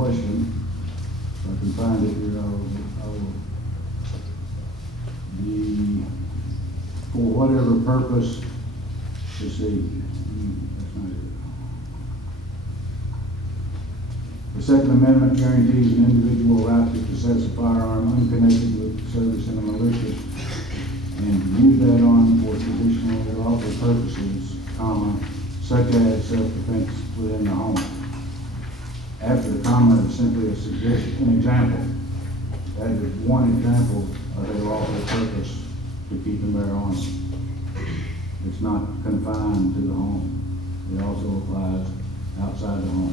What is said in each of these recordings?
question. If I can find it here, I will for whatever purpose, let's see, that's not it. The Second Amendment guarantees an individual right to possess a firearm unconnected with service in a militia and use that arm for traditional or lawful purposes, such as self-defense within the home. After the comma is simply a suggestion, an example. That is one example of a lawful purpose to keep and bear arms. It's not confined to the home. It also applies outside the home.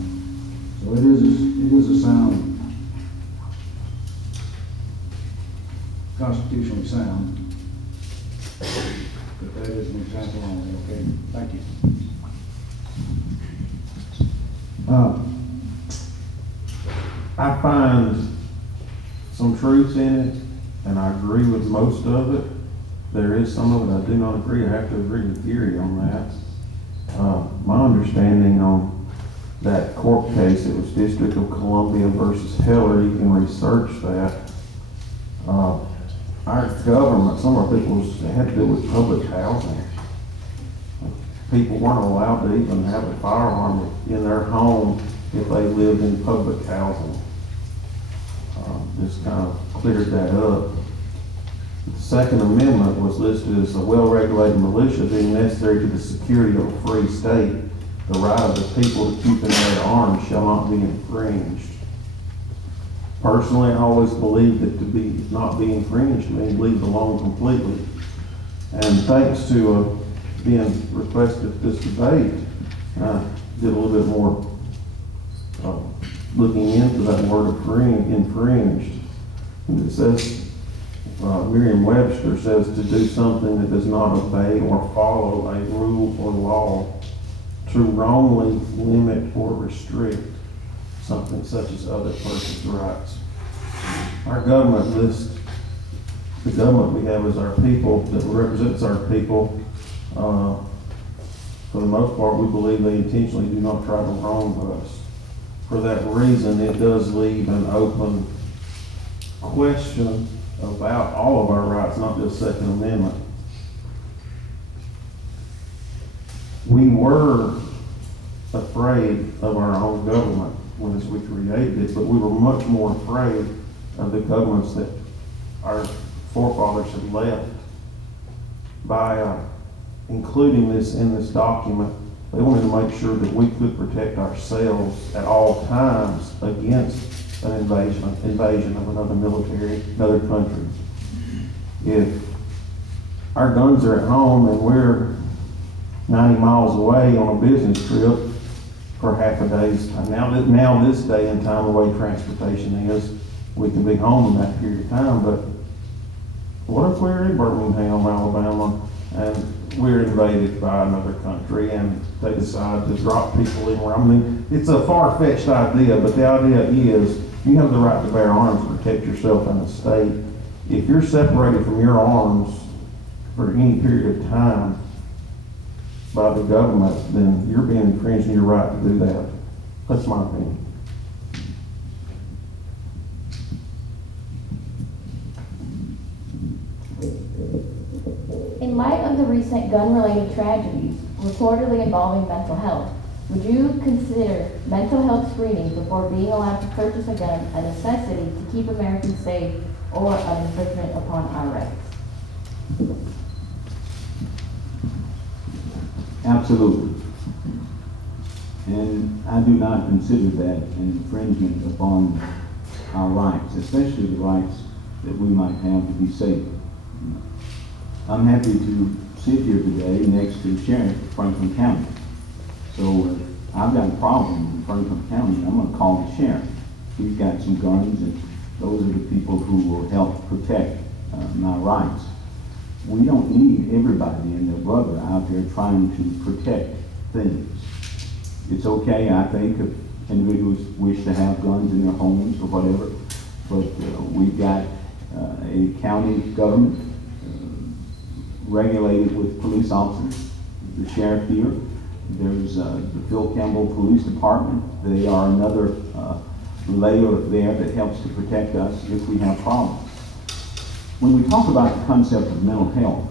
So it is a sound, constitutionally sound, but that is an example only, okay? Thank you. I find some truth in it, and I agree with most of it. There is some of it I do not agree. I have to agree with Gary on that. My understanding on that court case, it was District of Columbia versus Heller. You can research that. Our government, some of our people, had to do with public housing. People weren't allowed to even have a firearm in their home if they lived in public housing. Just kind of cleared that up. The Second Amendment was listed as a well-regulated militia being necessary to the security of a free state. The right of the people to keep and bear arms shall not be infringed. Personally, I always believed that to not be infringed means leave it alone completely. And thanks to being requested at this debate, I did a little bit more looking into that word infringed. And it says, Merriam-Webster says to do something that does not obey or follow a rule or law, to wrongly limit or restrict something such as other person's rights. Our government lists, the government we have is our people, that represents our people. For the most part, we believe they intentionally do not try to wrong us. For that reason, it does leave an open question about all of our rights, not just Second Amendment. We were afraid of our own government when we created it, but we were much more afraid of the governments that our forefathers had left. By including this in this document, they wanted to make sure that we could protect ourselves at all times against an invasion of another country. If our guns are at home and we're 90 miles away on a business trip for half a day's time, now this day and time, the way transportation is, we can be home in that period of time. But what if we're in Birmingham, Alabama, and we're invaded by another country and they decide to drop people in where, I mean, it's a far-fetched idea, but the idea is you have the right to bear arms to protect yourself in the state. If you're separated from your arms for any period of time by the government, then you're being infringed on your right to do that. That's my opinion. In light of the recent gun-related tragedies reportedly involving mental health, would you consider mental health screening before being allowed to purchase a gun a necessity to keep Americans safe or an infringement upon our rights? Absolutely. And I do not consider that an infringement upon our rights, especially the rights that we might have to be safe. I'm happy to sit here today next to the sheriff of Franklin County. So if I've got a problem in Franklin County, I'm going to call the sheriff. He's got some guns, and those are the people who will help protect my rights. We don't need everybody and their brother out there trying to protect things. It's okay, I think, if individuals wish to have guns in their homes or whatever, but we've got a county government regulated with police officers, the sheriff here. There's the Phil Campbell Police Department. They are another layer there that helps to protect us if we have problems. When we talk about the concept of mental health,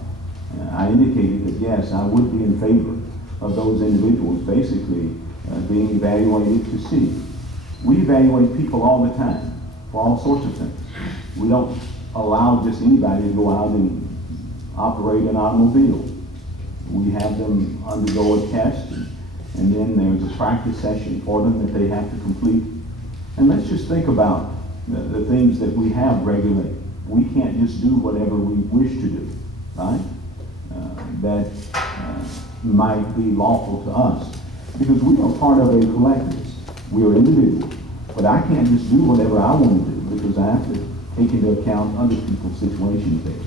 I indicated that yes, I would be in favor of those individuals basically being evaluated to see. We evaluate people all the time for all sorts of things. We don't allow just anybody to go out and operate an automobile. We have them undergo a test, and then there's a practice session for them that they have to complete. And let's just think about the things that we have regulated. We can't just do whatever we wish to do, right? That might be lawful to us, because we are part of a collective. We are individuals, but I can't just do whatever I want to do because I have to take into account other people's situations there.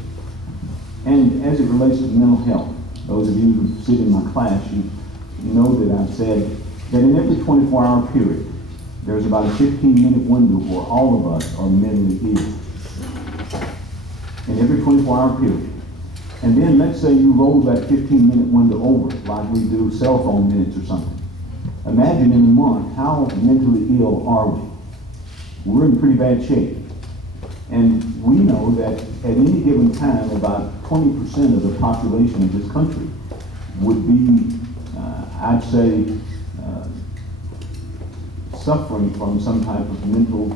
And as it relates to mental health, those of you who sit in my class, you know that I've said that in every 24-hour period, there's about a 15-minute window where all of us are mentally ill. In every 24-hour period. And then let's say you roll that 15-minute window over, like we do cell phone minutes or something. Imagine in a month, how mentally ill are we? We're in pretty bad shape. And we know that at any given time, about 20% of the population of this country would be, I'd say, suffering from some type of mental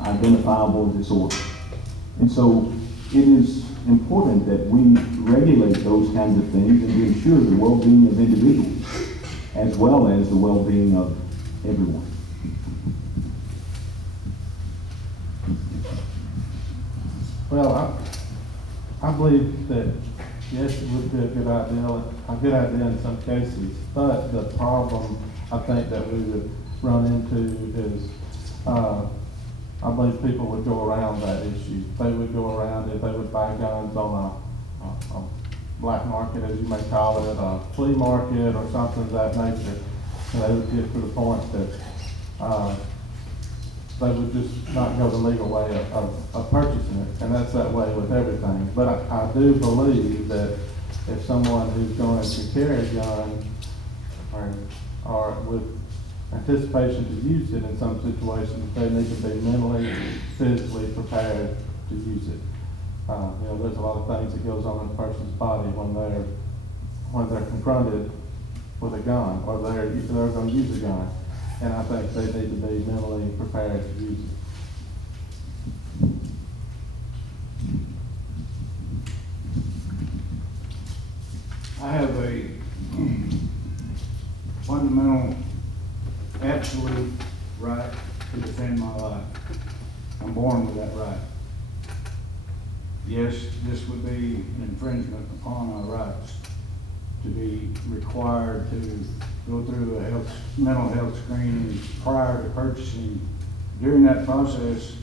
identifiable disorder. And so it is important that we regulate those kinds of things and we ensure the well-being of individuals as well as the well-being of everyone. Well, I believe that yes, it would be a good idea in some cases, but the problem I think that we would run into is I believe people would go around that issue. They would go around it, they would buy guns on a black market, as you may call it, a flea market or something of that nature. And they would get to the point that they would just not go the legal way of purchasing it. And that's that way with everything. But I do believe that if someone who's going to carry a gun or with anticipation to use it in some situations, they need to be mentally, physically prepared to use it. There's a lot of things that goes on in a person's body when they're confronted with a gun or they're going to use a gun. And I think they need to be mentally prepared to use it. I have a fundamental, absolute right to defend my life. I'm born with that right. Yes, this would be an infringement upon our rights to be required to go through a mental health screening prior to purchasing. During that process,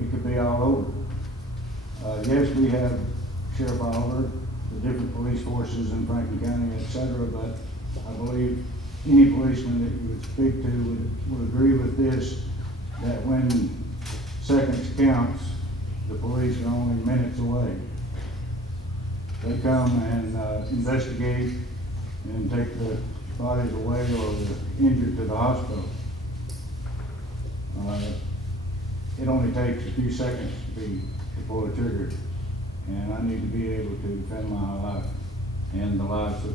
it could be all over. Yes, we have Sheriff Oliver, the different police forces in Franklin County, etc., but I believe any policeman that you would speak to would agree with this, that when seconds counts, the police are only minutes away. They come and investigate and take the bodies away or the injured to the hospital. It only takes a few seconds to pull a trigger, and I need to be able to defend my life and the lives of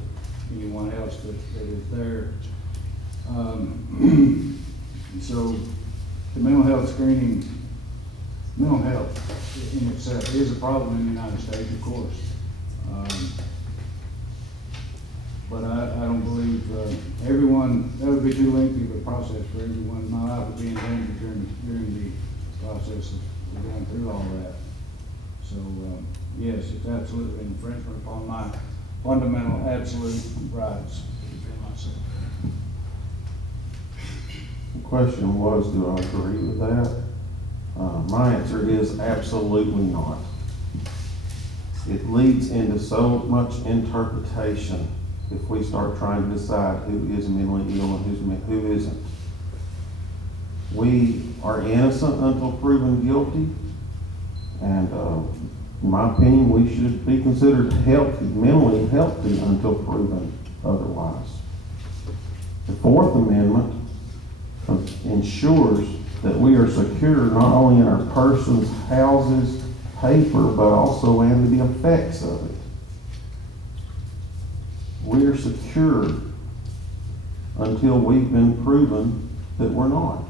anyone else that is there. And so the mental health screening, mental health in itself is a problem in the United States, of course. But I don't believe everyone, that would be too lengthy of a process for everyone. My life would be in danger during the process of going through all that. So yes, it's absolutely an infringement upon my fundamental absolute rights to defend myself. The question was, do I agree with that? My answer is absolutely not. It leads into so much interpretation if we start trying to decide who is mentally ill and who isn't. We are innocent until proven guilty, and in my opinion, we should be considered healthy, mentally healthy until proven otherwise. The Fourth Amendment ensures that we are secure not only in our persons, houses, paper, but also in the effects of it. We are secure until we've been proven that we're not.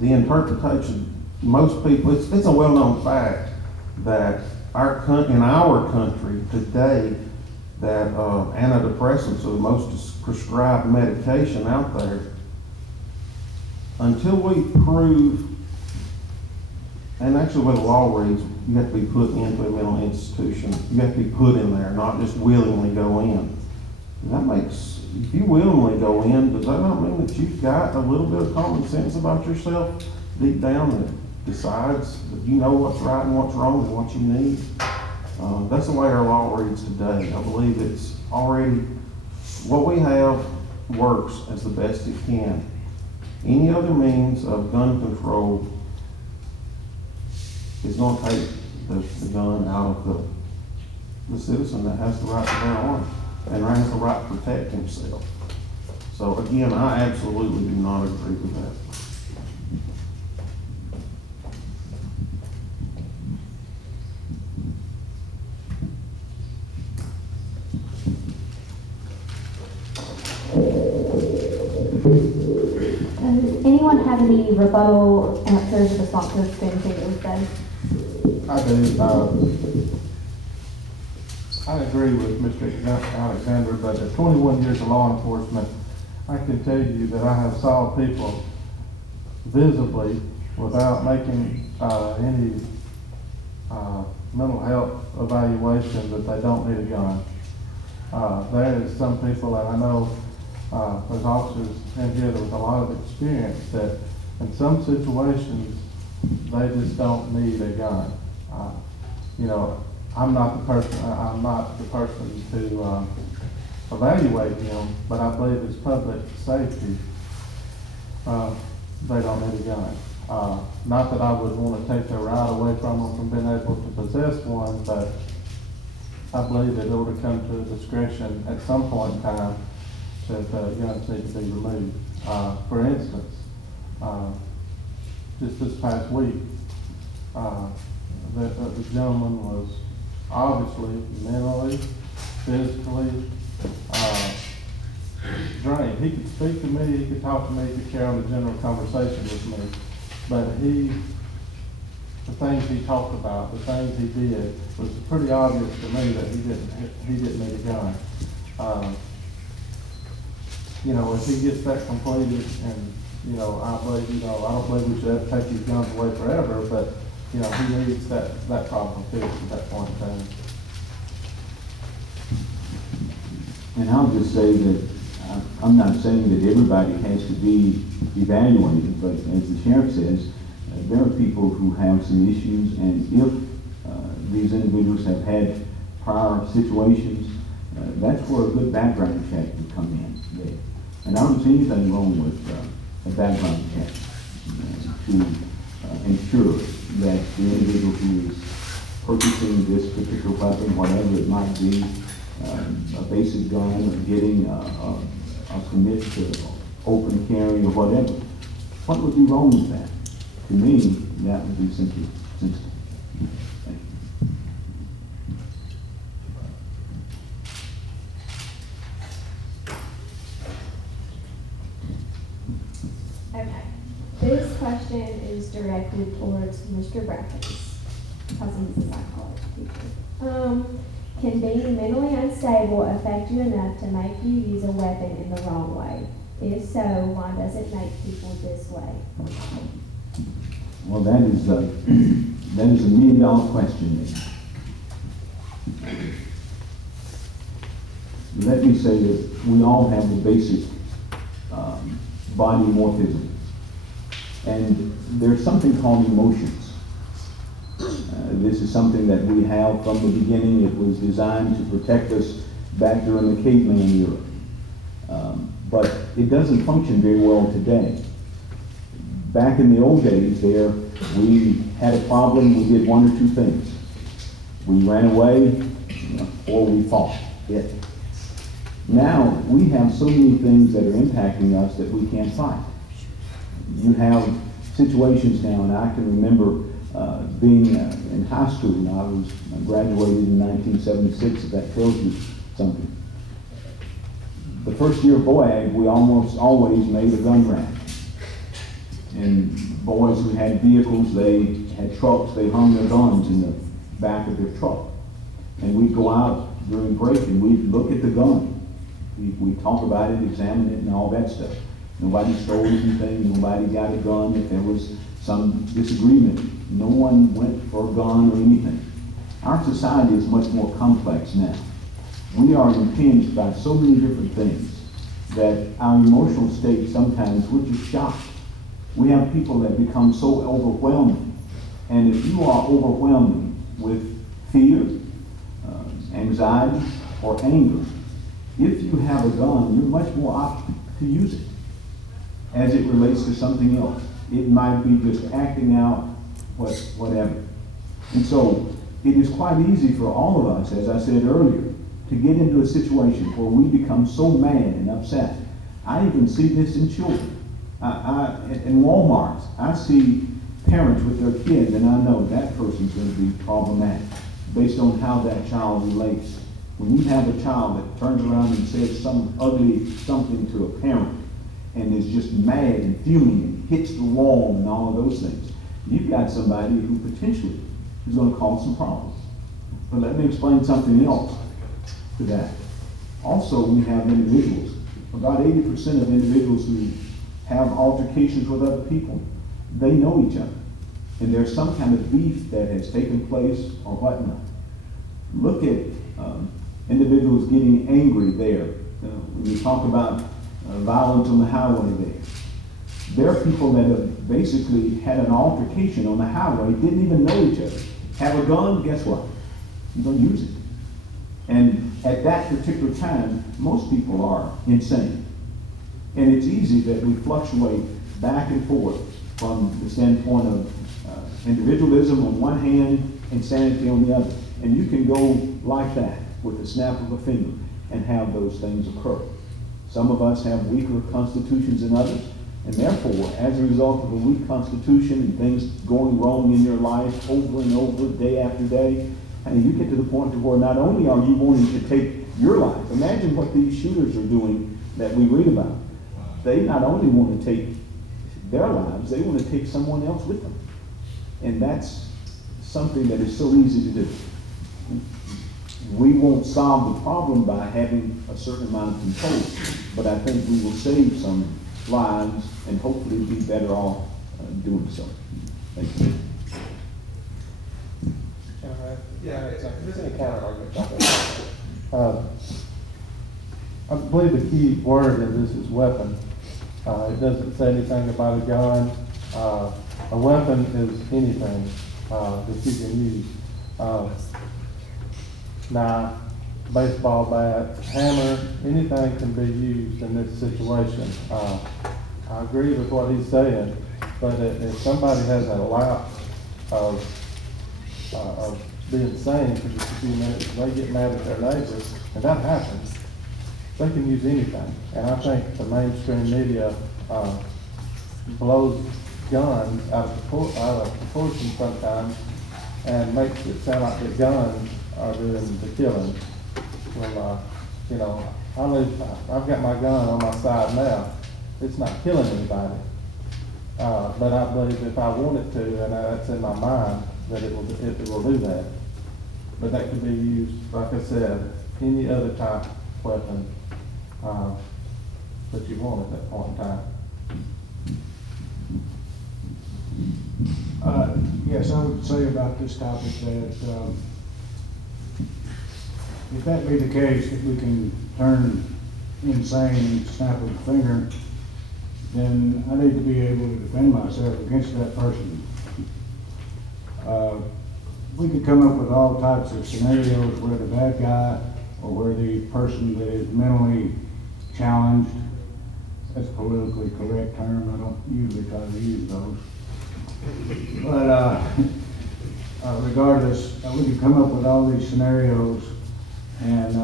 The interpretation, most people, it's a well-known fact that in our country today, that antidepressants are the most prescribed medication out there. Until we prove, and actually where the law reads, you have to be put into a mental institution. You have to be put in there, not just willingly go in. If you willingly go in, does that not mean that you've got a little bit of common sense about yourself deep down that decides that you know what's right and what's wrong and what you need? That's the way our law reads today. I believe it's already, what we have works as the best it can. Any other means of gun control is going to take the gun out of the citizen that has the right to bear arms and has the right to protect himself. So again, I absolutely do not agree with that. Does anyone have any rebuttal answers or responses to anything that was said? I do. I agree with Mr. Alexander, but at 21 years of law enforcement, I can tell you that I have saw people visibly, without making any mental health evaluation, that they don't need a gun. There is some people, and I know there's officers in here with a lot of experience, that in some situations, they just don't need a gun. I'm not the person to evaluate him, but I believe it's public safety. They don't need a gun. Not that I would want to take their right away from them from being able to possess one, but I believe that it ought to come to a discretion at some point in time that guns need to be removed. For instance, just this past week, the gentleman was obviously mentally, physically drained. He could speak to me, he could talk to me, he could carry on a general conversation with me, but the things he talked about, the things he did, was pretty obvious to me that he didn't need a gun. If he gets that completed, and I don't believe we should have to take these guns away forever, but he needs that problem fixed at that point in time. And I'll just say that I'm not saying that everybody has to be evaluated, but as the sheriff says, there are people who have some issues, and if these individuals have had prior situations, that's where a good background check would come in there. And I don't see anything wrong with a background check to ensure that the individual who is purchasing this particular weapon, whatever it might be, a basic gun, or getting a permit to open carry or whatever, what would be wrong with that? To me, that would be simply sensible. Thank you. Okay. This question is directed towards Mr. Brackens, because he's a psychology teacher. Can being mentally unstable affect you enough to make you use a weapon in the wrong way? If so, why does it make people this way? Well, that is a $1 million question there. Let me say that we all have the basic body morphism. And there's something called emotions. This is something that we have from the beginning. It was designed to protect us back during the caveman era. But it doesn't function very well today. Back in the old days there, we had a problem, we did one or two things. We ran away, or we fought it. Now, we have so many things that are impacting us that we can't fight. You have situations now, and I can remember being in high school, and I graduated in 1976, if that tells you something. The first year of BOAG, we almost always made a gun rack. And boys who had vehicles, they had trucks, they hung their guns in the back of their truck. And we'd go out during break and we'd look at the gun. We'd talk about it, examine it, and all that stuff. Nobody stole anything, nobody got a gun. If there was some disagreement, no one went for a gun or anything. Our society is much more complex now. We are impinged by so many different things that our emotional state sometimes, we're just shocked. We have people that become so overwhelming. And if you are overwhelming with fear, anxiety, or anger, if you have a gun, you're much more apt to use it as it relates to something else. It might be just acting out whatever. And so it is quite easy for all of us, as I said earlier, to get into a situation where we become so mad and upset. I even see this in children. In Walmart, I see parents with their kids, and I know that person's going to be problematic based on how that child relates. When you have a child that turns around and says some ugly something to a parent and is just mad and fuming and hits the wall and all of those things, you've got somebody who potentially is going to cause some problems. But let me explain something else to that. Also, we have individuals. About 80% of individuals who have altercations with other people, they know each other. And there's some kind of beef that has taken place or whatnot. Look at individuals getting angry there. When you talk about violence on the highway there are people that have basically had an altercation on the highway, didn't even know each other. Have a gun, guess what? You're going to use it. And at that particular time, most people are insane. And it's easy that we fluctuate back and forth from the standpoint of individualism on one hand, insanity on the other. And you can go like that with the snap of a finger and have those things occur. Some of us have weaker constitutions than others, and therefore, as a result of a weak constitution and things going wrong in your life over and over, day after day, and you get to the point to where not only are you wanting to take your life, imagine what these shooters are doing that we read about. They not only want to take their lives, they want to take someone else with them. And that's something that is so easy to do. We won't solve the problem by having a certain amount of control, but I think we will save some lives and hopefully be better off doing so. Thank you. This is a counter argument. I believe the key word in this is weapon. It doesn't say anything about a gun. A weapon is anything that you can use. Knife, baseball bat, hammer, anything can be used in this situation. I agree with what he's saying, but if somebody has a lapse of being sane for just a few minutes, they get mad at their neighbors, and that happens, they can use anything. And I think the mainstream media blows guns out of proportion sometimes and makes it sound like the guns are doing the killing. Well, I've got my gun on my side now. It's not killing anybody. But I believe if I want it to, and that's in my mind, that it will do that. But that could be used, like I said, any other type of weapon that you want at that point in time. Yes, I would say about this topic that if that be the case, that we can turn insane and snap of a finger, then I need to be able to defend myself against that person. We could come up with all types of scenarios where the bad guy or where the person that is mentally challenged, that's a politically correct term, I don't usually try to use those. But regardless, we could come up with all these scenarios and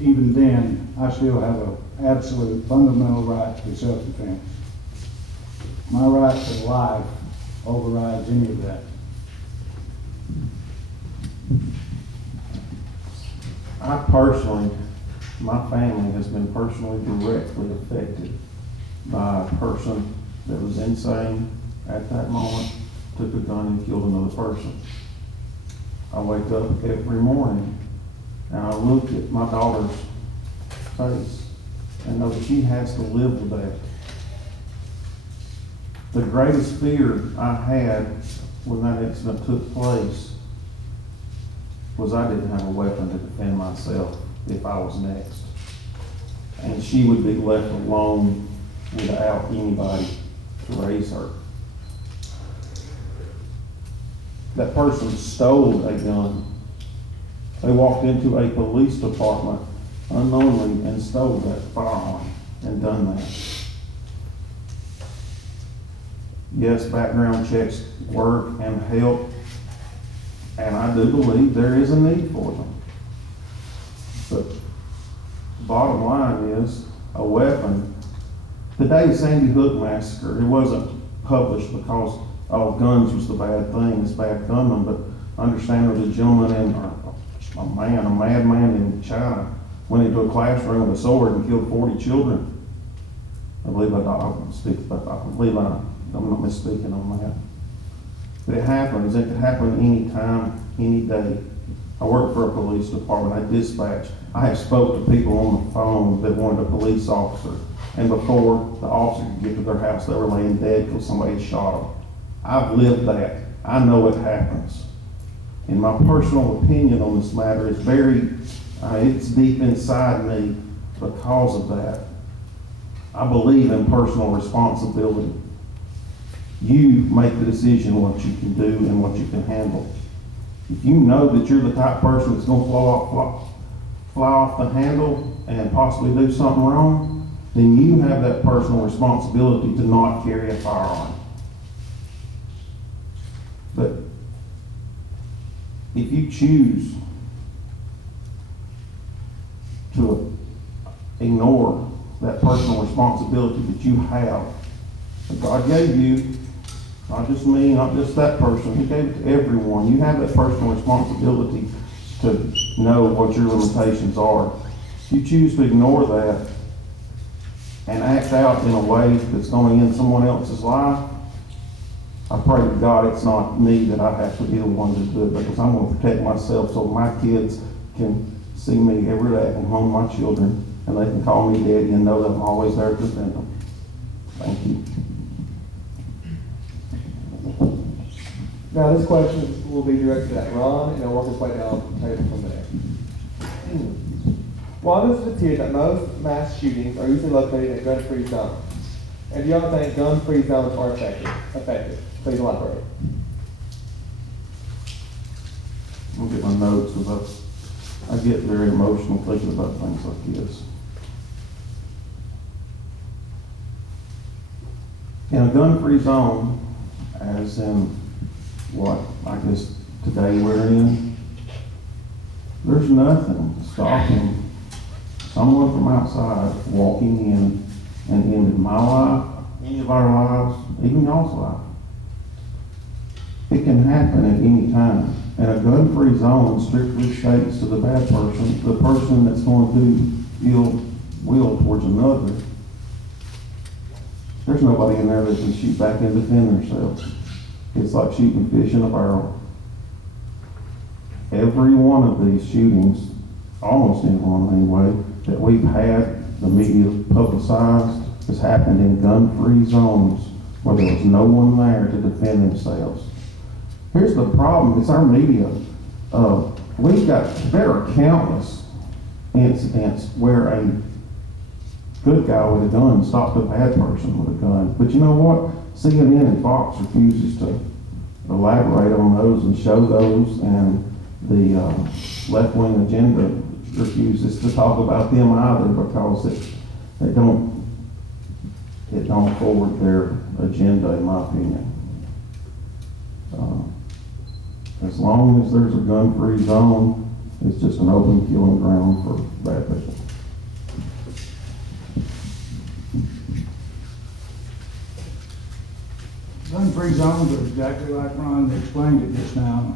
even then, I still have an absolute fundamental right to self-defense. My right to life overrides any of that. I personally, my family has been personally directly affected by a person that was insane at that moment, took a gun and killed another person. I wake up every morning and I look at my daughter's face and know that she has to live with that. The greatest fear I had when that incident took place was I didn't have a weapon to defend myself if I was next. And she would be left alone without anybody to raise her. That person stole a gun. They walked into a police department unknowingly and stole that firearm and done that. Yes, background checks work and help, and I do believe there is a need for them. But the bottom line is a weapon. The day of Sandy Hook massacre, it wasn't published because guns was the bad thing, it's bad gunman, but I understand there was a gentleman a madman in China went into a classroom with a sword and killed 40 children. I believe I'm not misspeaking on that. But it happens. It could happen any time, any day. I work for a police department. I dispatch. I have spoke to people on the phone that wanted a police officer. And before the officer could get to their house, they were laying dead because somebody had shot them. I've lived that. I know it happens. And my personal opinion on this matter is it's deep inside me because of that. I believe in personal responsibility. You make the decision what you can do and what you can handle. If you know that you're the type of person that's going to fly off the handle and possibly do something wrong, then you have that personal responsibility to not carry a firearm. But if you choose to ignore that personal responsibility that you have, that God gave you, not just me, not just that person, He gave it to everyone. You have that personal responsibility to know what your limitations are. If you choose to ignore that and act out in a way that's going to end someone else's life, I pray to God it's not me that I have to be the one to do it, because I'm going to protect myself so my kids can see me every day and home my children, and they can call me daddy and know that I'm always there to defend them. Thank you. Now, this question will be directed at Ron, and it'll work its way down the table from there. Why does it appear that most mass shootings are usually located in gun-free zones? And do y'all think gun-free zones are effective? Please elaborate. I'll get my notes because I get very emotional thinking about things like this. In a gun-free zone, as in what I guess today we're in, there's nothing stopping someone from outside walking in and ending my life, any of our lives, even y'all's life. It can happen at any time. And a gun-free zone strictly states to the bad person, the person that's going to do ill will towards another, there's nobody in there that can shoot back and defend themselves. It's like shooting fish in a barrel. Every one of these shootings, almost every one anyway, that we've had, the media publicized, has happened in gun-free zones where there was no one there to defend themselves. Here's the problem, it's our media. There are countless incidents where a good guy with a gun stopped a bad person with a gun. But you know what? CNN and Fox refuses to elaborate on those and show those, and the left-wing agenda refuses to talk about them either because it don't forward their agenda, in my opinion. As long as there's a gun-free zone, It's just an open killing ground for bad people. Gun-free zones are exactly like Ron explained it just now.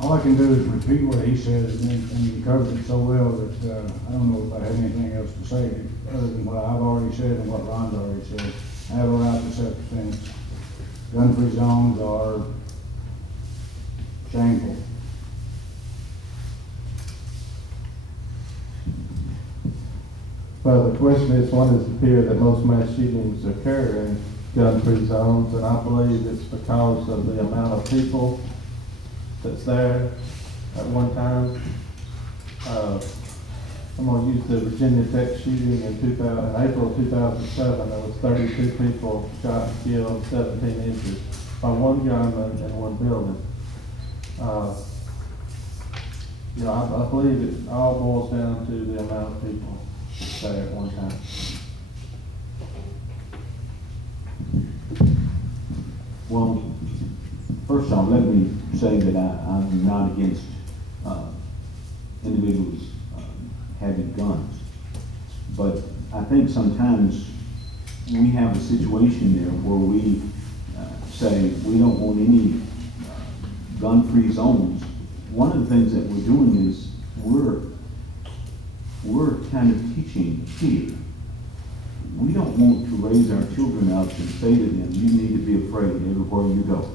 All I can do is repeat what he said, and he covered it so well that I don't know if I have anything else to say other than what I've already said and what Ron's already said. Have a right to self-defense. Gun-free zones are shameful. Well, the question is, why does it appear that most mass shootings occur in gun-free zones? And I believe it's because of the amount of people that's there at one time. I'm gonna use the Virginia Tech shooting in April 2007. There was 32 people shot and killed, 17 injured by one gunman in one building. You know, I believe it all boils down to the amount of people there at one time. Well, first off, let me say that I'm not against individuals having guns. But I think sometimes we have a situation there where we say we don't want any gun-free zones. One of the things that we're doing is we're kind of teaching fear. We don't want to raise our children up and say to them, you need to be afraid everywhere you go.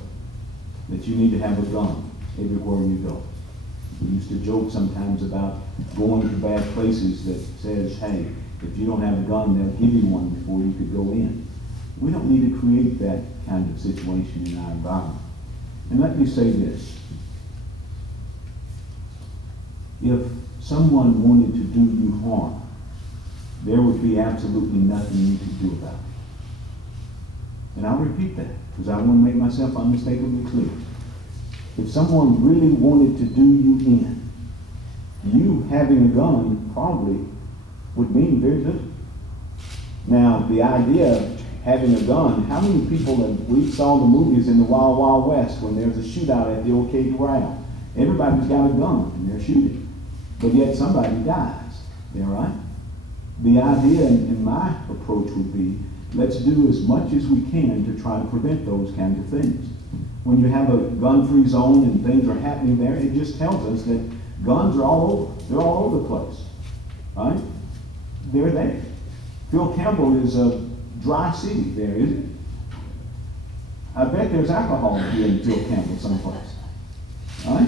That you need to have a gun everywhere you go. We used to joke sometimes about going to bad places that says, hey, if you don't have a gun, they'll give you one before you could go in. We don't need to create that kind of situation in our environment. And let me say this. If someone wanted to do you harm, there would be absolutely nothing you could do about it. And I'll repeat that, because I want to make myself unmistakably clear. If someone really wanted to do you in, you having a gun probably would mean very little. Now, the idea of having a gun, how many people we saw the movies in the Wild Wild West when there's a shootout at the OK Corral? Everybody's got a gun and they're shooting. But yet somebody dies. You all right? The idea in my approach would be, let's do as much as we can to try to prevent those kinds of things. When you have a gun-free zone and things are happening there, it just tells us that guns are all over. They're all over the place. Right? They're there. Phil Campbell is a dry city there, isn't it? I bet there's alcohol here in Phil Campbell someplace. Right?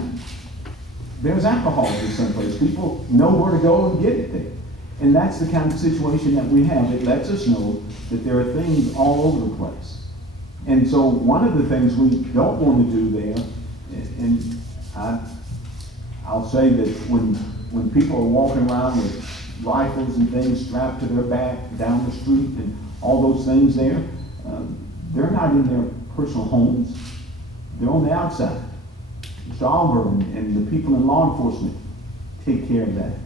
There's alcohol here someplace. People know where to go and get it there. And that's the kind of situation that we have. It lets us know that there are things all over the place. And so one of the things we don't want to do there, and I'll say that when people are walking around with rifles and things strapped to their back down the street and all those things there, they're not in their personal homes. They're on the outside. Mr. Oliver and the people in law enforcement take care of that.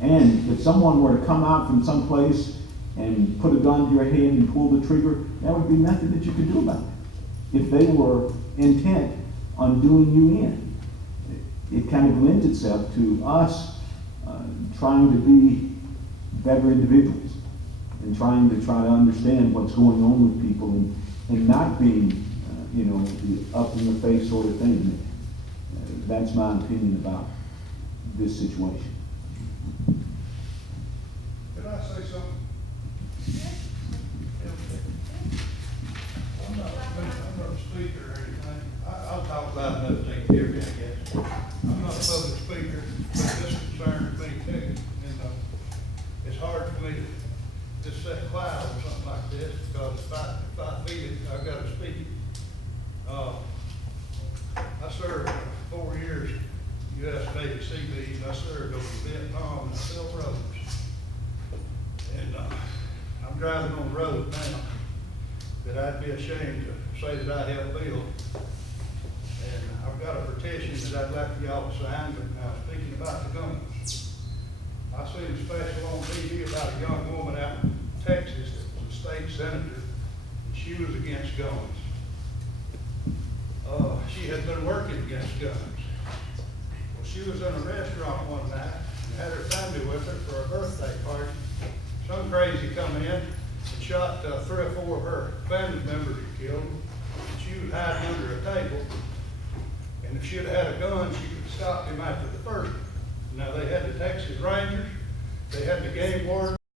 And if someone were to come out from someplace and put a gun to your head and pull the trigger, there would be nothing that you could do about it. If they were intent on doing you in, it kind of lends itself to us trying to be better individuals and trying to understand what's going on with people and not being, the up in the face sort of thing. That's my opinion about this situation. Can I say something? I'm not a speaker or anything. I'll talk loud enough to take care of it, I guess. I'm not a public speaker, but this concerns me too. And it's hard for me to just sit quiet on something like this because if I feel it, I've got to speak it. I served 4 years U.S. Navy Seabees. I served over Vietnam and I built roads. And I'm driving on the road now that I'd be ashamed to say that I helped build. And I've got a petition that I'd like for y'all to sign, but now speaking about the guns. I seen a special on TV about a young woman out in Texas that was a state senator, and she was against guns. She had been working against guns. Well, she was in a restaurant one night and had her family with her for a birthday party. Some crazy come in and shot 3 or 4 of her family members and killed them. She was hiding under a table, and if she'd had a gun, she could have stopped him after the first one. Now, they had the Texas Rangers, they had the game wardens,